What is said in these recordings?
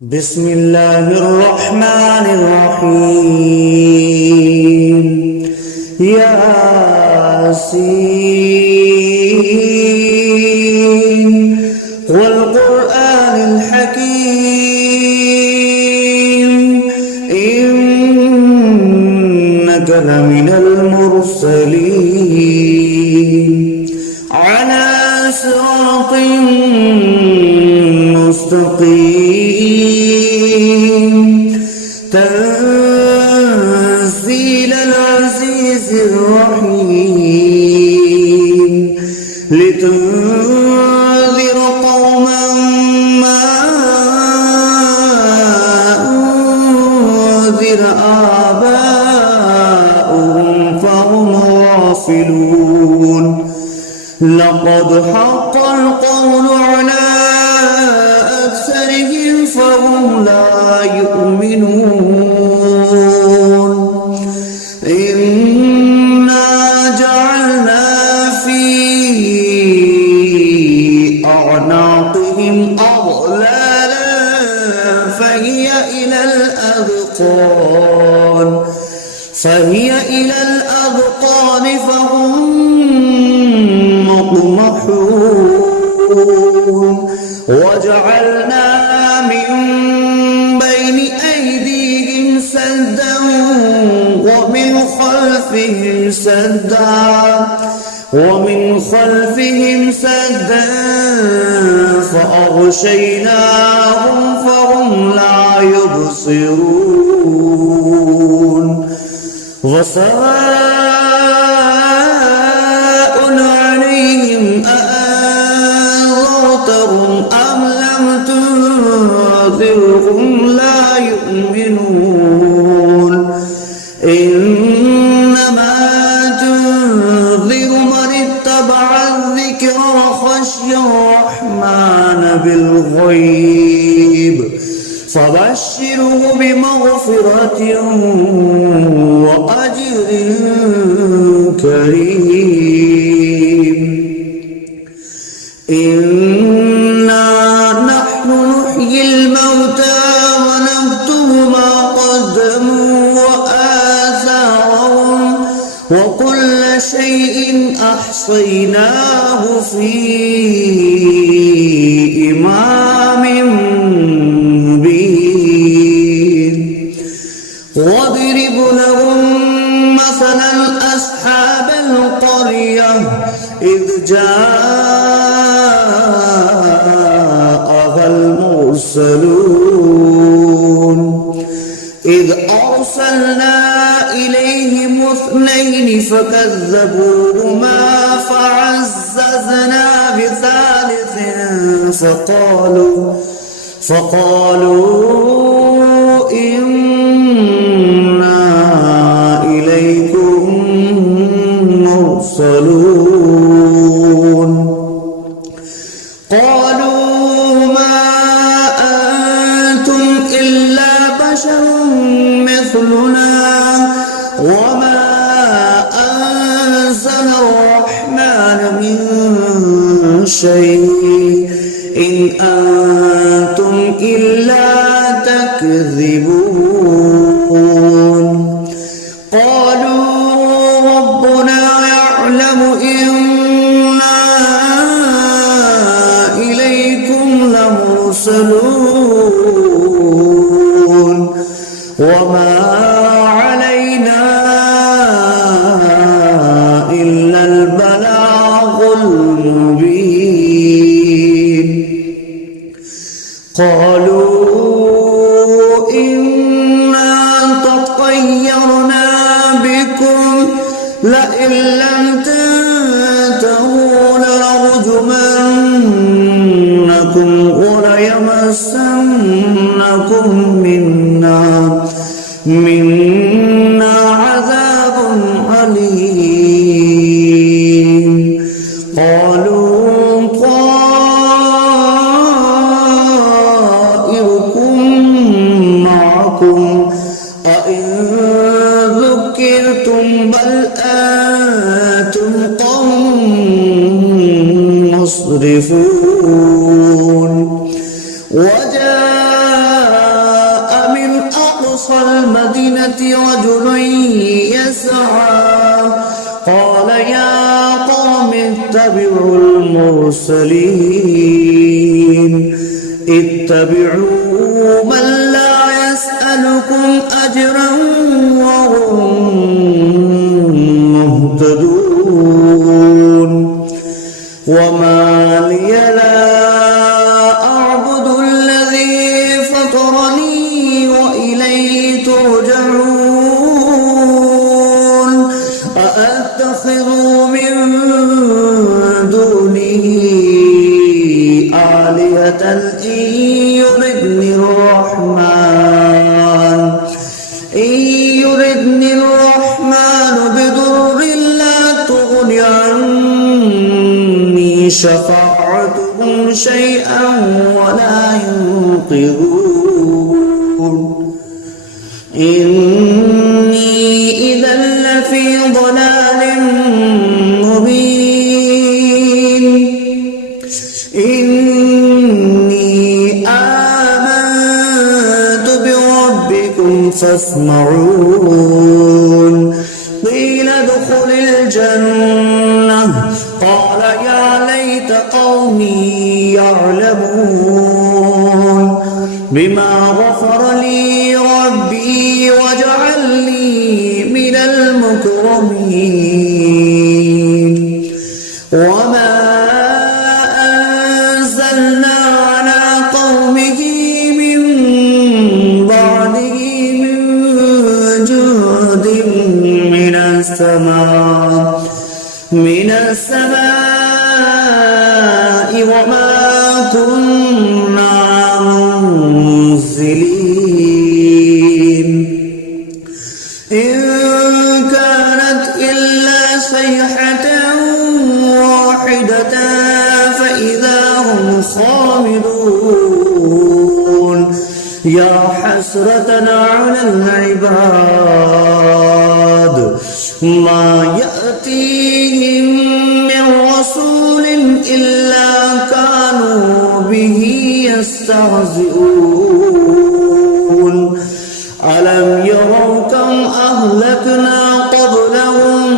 بسم الله الرحمن الرحيم ياسين والقرآن الحكيم إنك لمن المرسلين على صراط مستقيم تنزيل العزيز الرحيم لتنذر قوما ما أنذر آباؤهم فهم غافلون لقد حق القول على أكثرهم فهم لا يؤمنون إنا جعلنا في أعناقهم أغلالا فهي إلى الأذقان فهم مقمحون وجعلنا من بين أيديهم سدا ومن خلفهم سدا فأغشيناهم فهم لا يبصرون وسواء عليهم أأنذرتهم أم لم تنذرهم لا يؤمنون إنما تنذر من اتبع الذكر وخشي الرحمن بالغيب فبشره بمغفرة وأجر كريم إنا نحن نحيي الموتى ونكتب ما قدموا وآثارهم وكل شيء أحصيناه في إمام مبين واضرب لهم مثلا أصحاب القرية إذ جاءها المرسلون إذ أرسلنا إليهم اثنين فكذبوهما فعززنا بثالث فقالوا إنا إليكم مرسلون قالوا ما أنتم إلا بشر مثلنا وما أنزل الرحمن من شيء إن أنتم إلا تكذبون قالوا ربنا يعلم إنا إليكم لمرسلون وما علينا إلا البلاغ المبين قالوا إنا تطيرنا بكم لئن لم تنتهوا لنرجمنكم وليمسنكم منا عذاب أليم قالوا طائركم معكم أئن ذكرتم بل أنتم قوم مسرفون وجاء أقصى المدينة رجل يسعى قال يا قوم اتبعوا المرسلين اتبعوا من لا يسألكم أجرا وهم مهتدون وما لي لا أعبد الذي فطرني وإليه ترجعون أأتخذ من دونه آلهة إن يردني الرحمن بضر لا تغن عني شفاعتهم شيئا ولا ينقذون إني إذا لفي ضلال مبين إني آمنت بربكم فاسمعون قيل ادخل الجنة قال يا ليت قومي يعلمون بما غفر لي ربي وجعلني من المكرمين وما أنزلنا على قومه من بعده من جند من السماء وما كنا منزلين إن كانت إلا صيحة واحدة فإذا هم خامدون يا حسرة على العباد ما يأتيهم من رسول إلا كانوا به يستهزئون ألم يروا كم أهلكنا قبلهم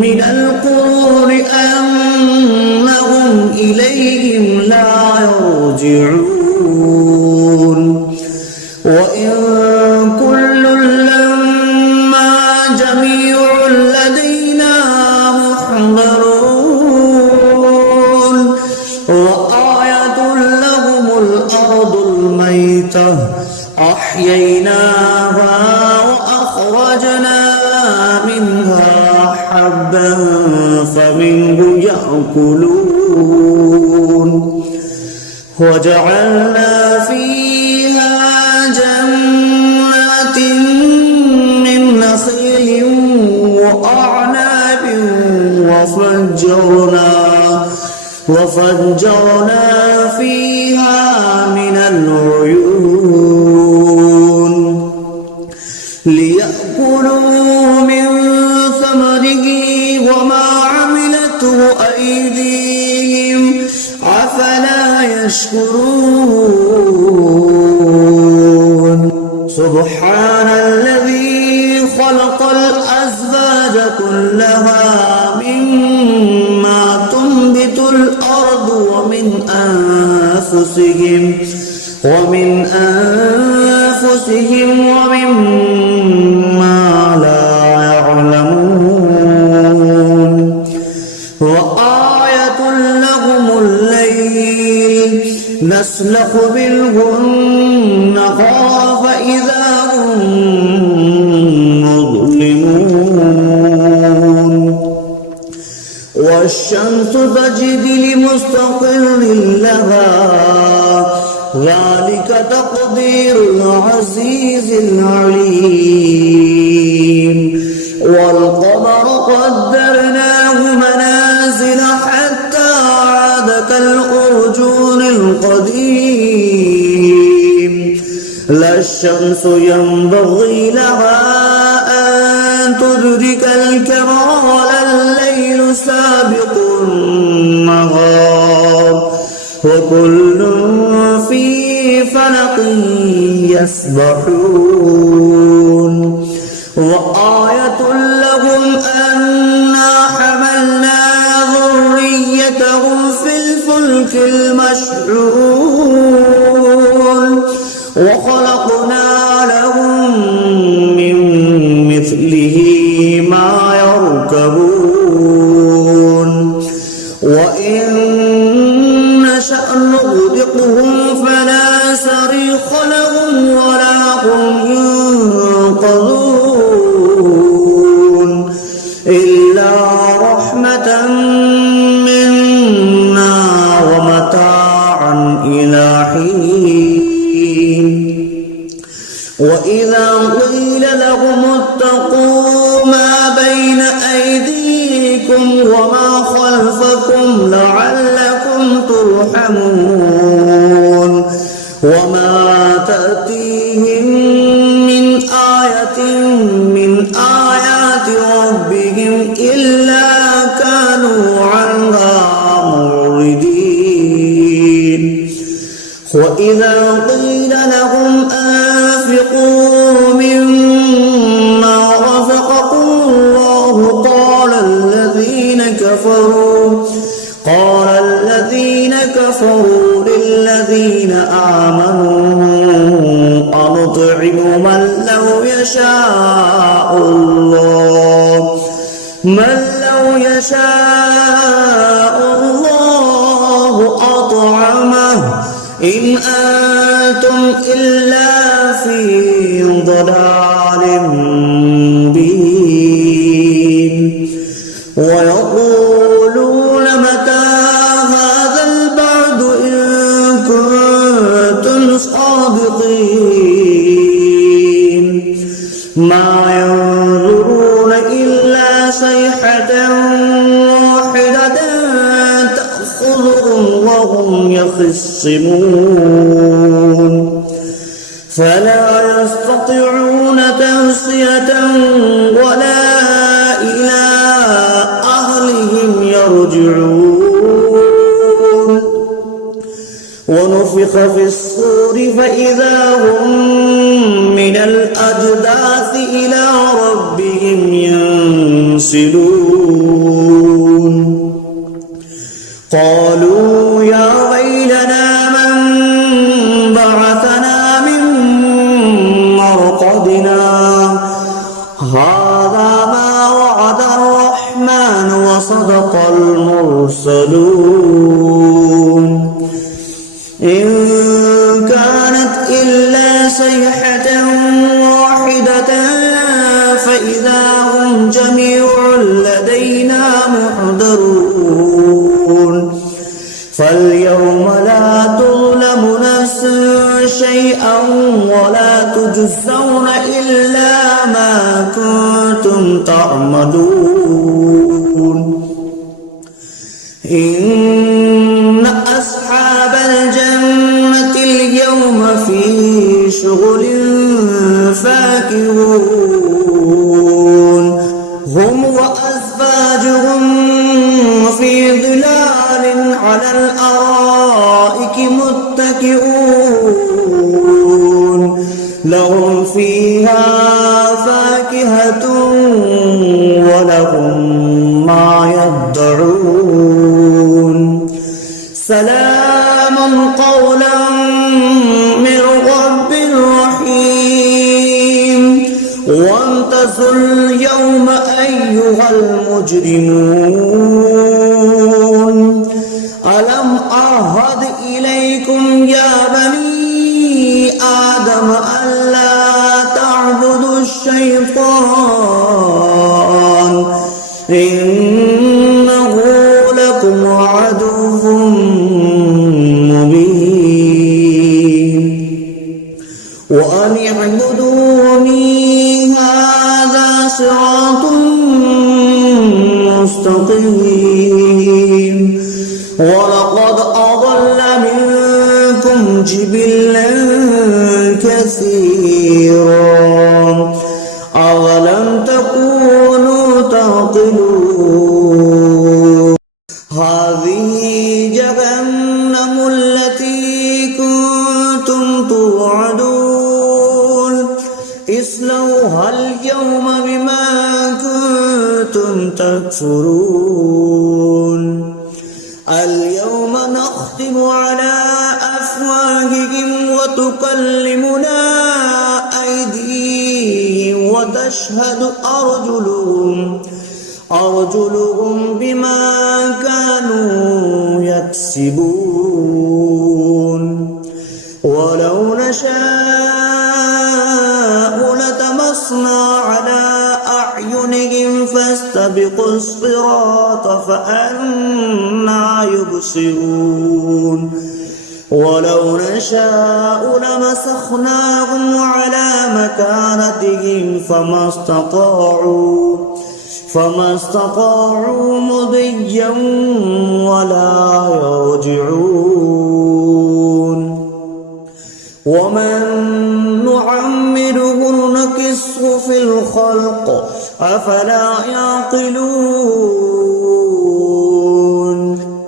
من القرون أنهم إليهم لا يرجعون وإن كل لما جميع لدينا محضرون وآية لهم الأرض الميتة أحييناها وأخرجنا منها حبا فمنه يأكلون وجعلنا فيها جنات من نخيل وأعناب وفجرنا فيها من العيون ليأكلوا من ثمره وما عملته أيديهم أفلا يشكرون سبحان الذي خلق الأزواج كلها مما تنبت الأرض ومن أنفسهم ومما لا يعلمون وآية لهم الليل نسلخ منه النهار فإذا هم مظلمون والشمس تجري لمستقر لها ذلك تقدير العزيز العليم والقمر قدرناه منازل حتى عاد كالأرجون القديم لا الشمس ينبغي لها أن تدرك الكمال الليل سابق النهار وكل في فلق يسبحون وخلقنا لهم من مثله ما يركبون وإن نشأ نغرقهم فلا صريخ لهم ولا هم ينقذون إلا رحمة منا ومتاعا إلى حين وإذا قيل لهم اتقوا ما بين أيديكم وما خلفكم لعلكم ترحمون وما تأتيهم من آية من آيات ربهم إلا كانوا عنها معرضين وإذا قيل لهم أنفقوا مما رزقكم الله قال الذين كفروا للذين آمنوا أنطعم من لو يشاء الله أطعمه إن أنتم إلا في ضلال مبين ويقولون متى هذا البعد إن كنتم صادقين ما ينظرون إلا صيحة واحدة تأخذهم وهم يخصمون فلا يستطيعون توصية ولا إلى أهلهم يرجعون ونفخ في الصور فإذا هم من الأجداث إلى ربهم ينسلون قالوا يا ويلنا من بعثنا من مرقدنا هذا ما وعد الرحمن وصدق المرسلون إن كانت إلا صيحة واحدة فإذا هم جميع لدينا محضرون فاليوم لا تظلم نفس شيئا ولا تجزون إلا ما كنتم تعملون إن أصحاب الجنة اليوم في شغل فاكهون هم وأزواجهم في ظلال على الأرائك متكئون لهم فيها فاكهة ولهم ما يدعون سلام قولا من رب رحيم وامتازوا اليوم أيها المجرمون ألم أعهد إليكم يا بني آدم ألا تعبدوا الشيطان إنه لكم عدو مبين وأن اعبدوني هذا صراط مستقيم ولقد أضل منكم جبلا كثيرا أولم تكونوا تعقلون هذه جهنم التي كنتم توعدون اصلوها اليوم بما كنتم تكفرون اليوم نختم على أفواههم وتكلمنا تشهد أرجلهم بما كانوا يكسبون ولو نشاء لطمسنا على أعينهم فاستبقوا الصراط فأنى يبصرون ولو نشاء لمسخناهم على مكانتهم فما استطاعوا مضيا ولا يرجعون ومن نعمره نكسه في الخلق أفلا يعقلون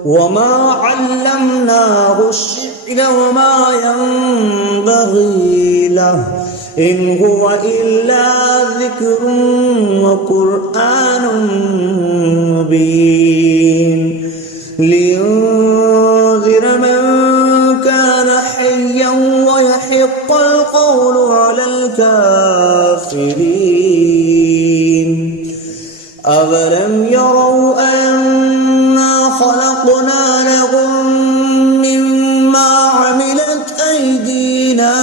وما علمناه الشعر وما ينبغي له إن هو إلا ذكر وقرآن مبين لينذر من كان حيا ويحق القول على الكافرين أولم يروا أنا خلقنا لهم مما عملت أيدينا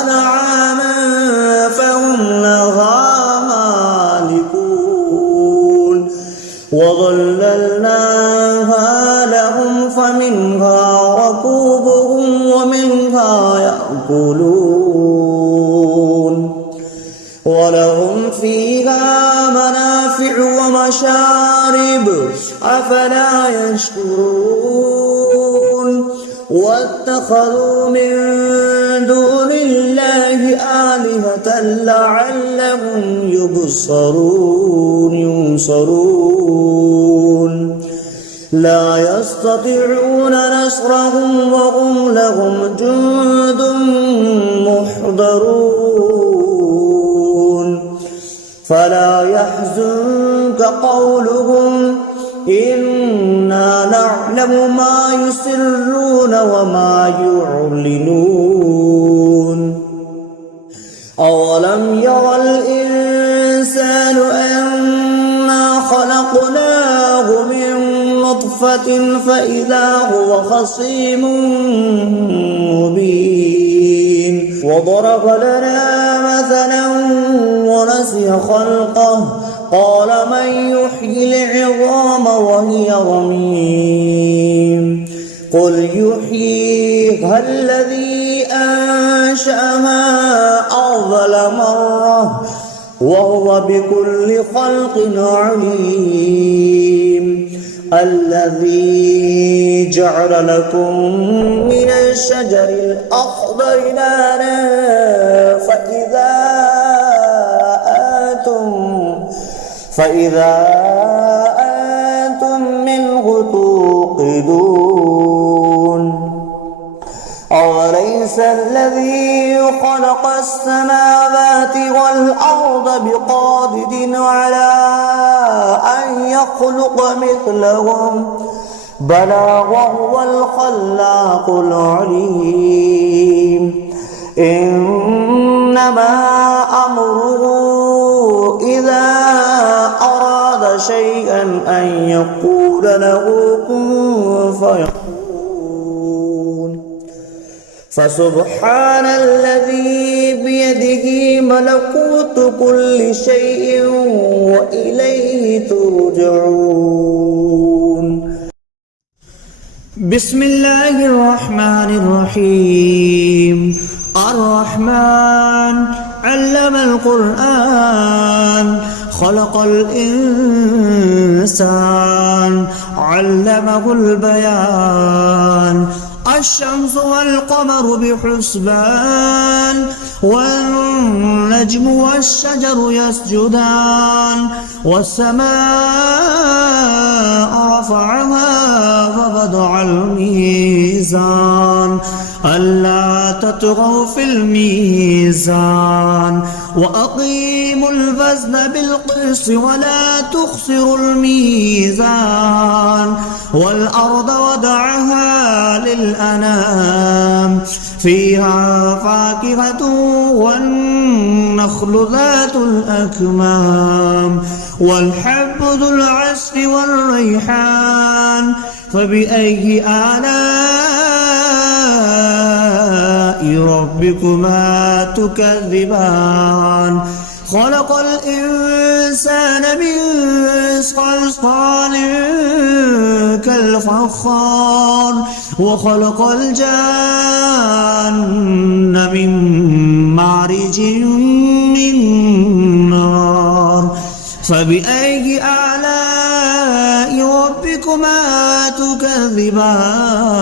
أنعاما فهم لها مالكون وظللناها لهم فمنها ركوبهم ومنها يأكلون ولهم فيها منافع ومشارب أفلا يشكرون واتخذوا من دون الله آلهة لعلهم ينصرون لا يستطيعون نصرهم وهم لهم جند محضرون فلا يحزنك قولهم إنا نعلم ما يسرون وما يعلنون أولم ير الإنسان أنا خلقناه من نطفة فإذا هو خصيم مبين وضرب لنا مثلا ونسي خلقه قال من يحيي العظام وهي رميم قل يحييها الذي أنشأها أول مرة وهو بكل خلق عليم الذي جعل لكم من الشجر الأخضر نارا فإذا أنتم منه توقدون أوليس الذي خلق السماوات والأرض بقادر على أن يخلق مثلهم بلى وهو الخلاق العليم إنما أمره إذا أراد شيئا أن يقول له كن فيكون فسبحان الذي بيده ملكوت كل شيء وإليه ترجعون بسم الله الرحمن الرحيم الرحمن علم القرآن خلق الإنسان علمه البيان الشمس والقمر بحسبان والنجم والشجر يسجدان والسماء رفعها فوضع الميزان ألا تطغوا في الميزان وأقيموا الوزن بالقسط ولا تخسروا الميزان والأرض وضعها للأنام فيها فاكهة والنخل ذات الأكمام والحب ذو العصف والريحان فبأي آلاء ربكما تكذبان خلق الإنسان من صلصال كالفخار وخلق الجان من مارج من نار فبأي آلاء ربكما تكذبان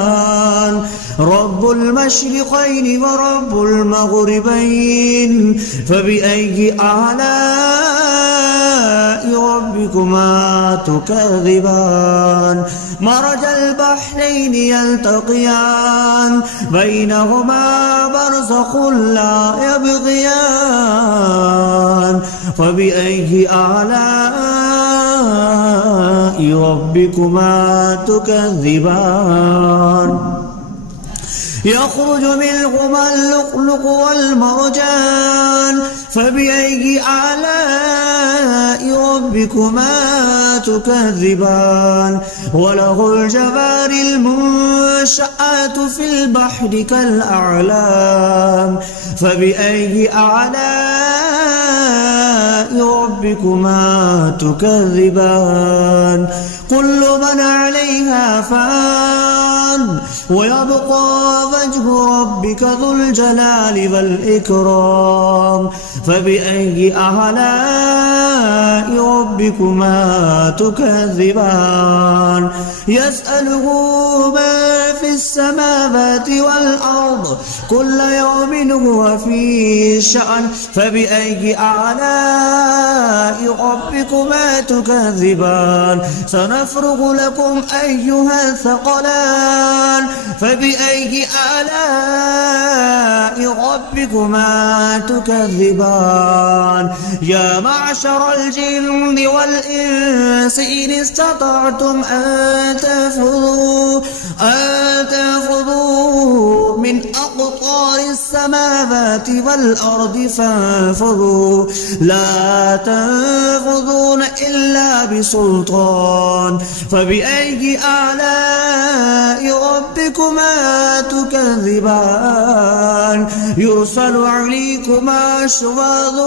رب المشرقين ورب المغربين فبأي آلاء ربكما تكذبان مرج البحرين يلتقيان بينهما برزخ لا يبغيان فبأي آلاء ربكما تكذبان يخرج منهما اللؤلؤ والمرجان فبأي آلاء ربكما تكذبان وله الجوار المنشآت في البحر كالأعلام فبأي آلاء ربكما تكذبان كل من عليها فان ويبقى وجه ربك ذو الجلال والإكرام فبأي آلاء ربكما تكذبان يسأله من في السماوات والأرض كل يوم هو في شأن فبأي آلاء ربكما تكذبان سنفرغ لكم أيها الثقلان فبأي آلاء ربكما تكذبان يا معشر الجن والإنس إن استطعتم أن تنفذوا من أقطار السماوات والأرض فانفذوا لا تنفذون إلا بسلطان فبأي آلاء ربكما تكذبان يرسل عليكما شواظ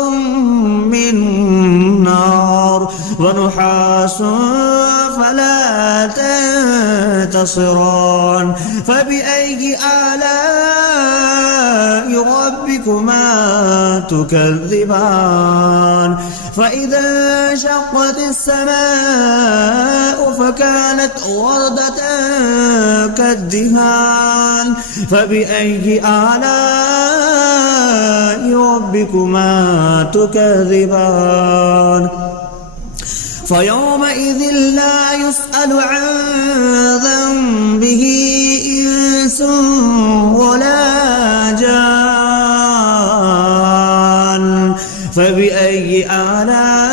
من نار ونحاس فلا تنتصران فبأي آلاء ربكما تكذبان فإذا انشقت السماء فكانت وردة كالدهان فبأي آلاء ربكما تكذبان فيومئذ لا يسأل عن ذنبه إنس ولا جان فبأي آلاء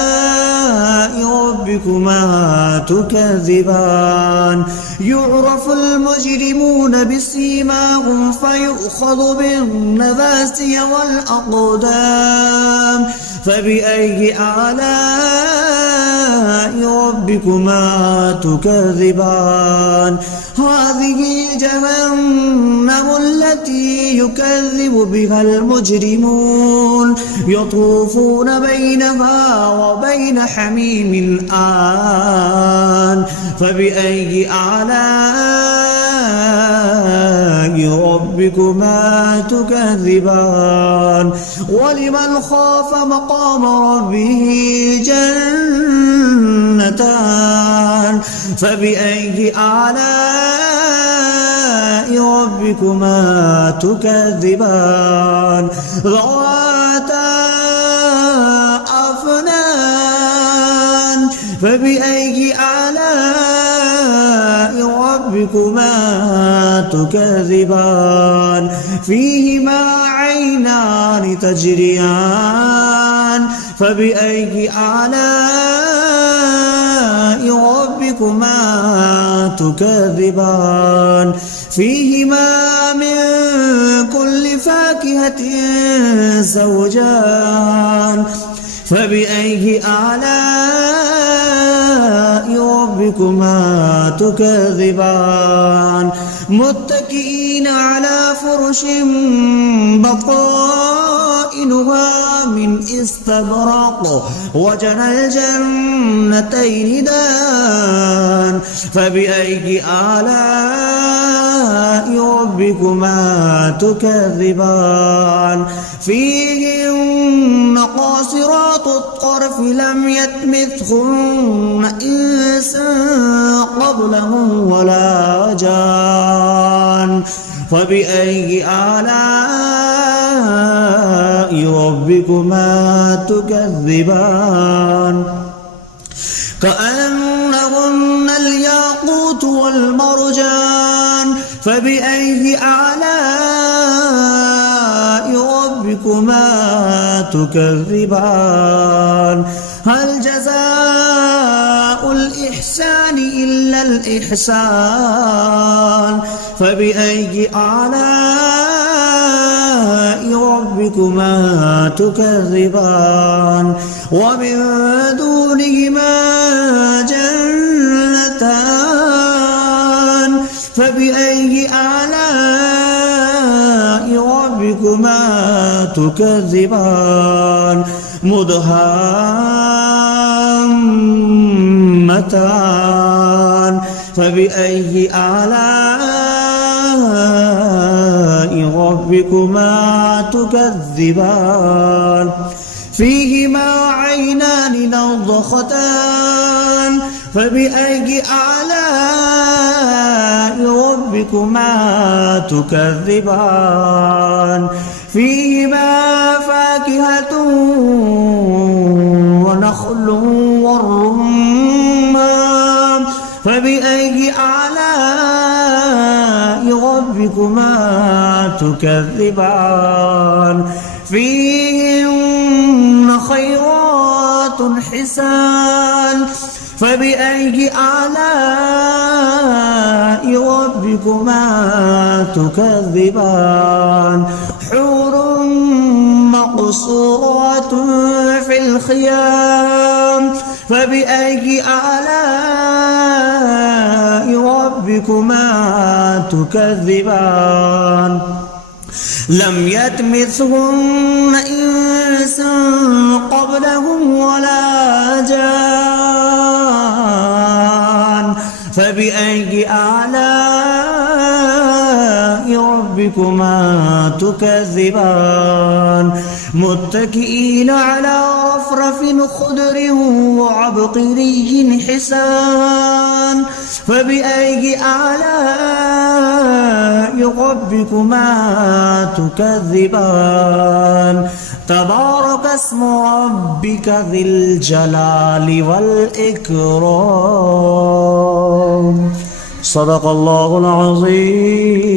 ربكما تكذبان يعرف المجرمون بسيماهم فيؤخذ بالنواسي والأقدام فبأي آلاء ربكما تكذبان هذه جهنم التي يكذب بها المجرمون يطوفون بينها وبين حميم آن فبأي آلاء ربكما تكذبان ولمن خاف مقام ربه جنتان فبأي آلاء ربكما تكذبان ذواتا أفنان فبأي آلاء ربكما تكذبان فيهما عينان تجريان فبأي آلاء ربكما تكذبان فيهما من كل فاكهة زوجان فبأي آلاء ربكما تكذبان متكئين على فرش بطائنها من استبرق وجنى الجنتين دان فبأي آلاء ربكما تكذبان فيهن قاصرات الطرف لم يطمثهن إنس قبلهم ولا جان فبأي آلاء ربكما تكذبان كأنهن الياقوت والمرجان فبأي آلاء ربكما تكذبان هل جزاء الإحسان إلا الإحسان فبأي آلاء ربكما تكذبان ومن دونهما جنتان فبأي آلاء ربكما تكذبان مدهامتان فبأي آلاء ربكما تكذبان فيهما عينان نضختان فبأي آلاء ربكما تكذبان فيهما فاكهة ونخل والرمان فبأي آلاء ربكما تكذبان فيهن خيرات حسان فبأي آلاء ربكما تكذبان حور مقصورات في الخيام فبأي آلاء ربكما تكذبان لم يطمثهن إنس قبلهم ولا جان فبأي آلاء ربكما تكذبان متكئين على رفرف خضر وعبقري حسان فبأي آلاء ربكما تكذبان تبارك اسم ربك ذي الجلال والإكرام صدق الله العظيم.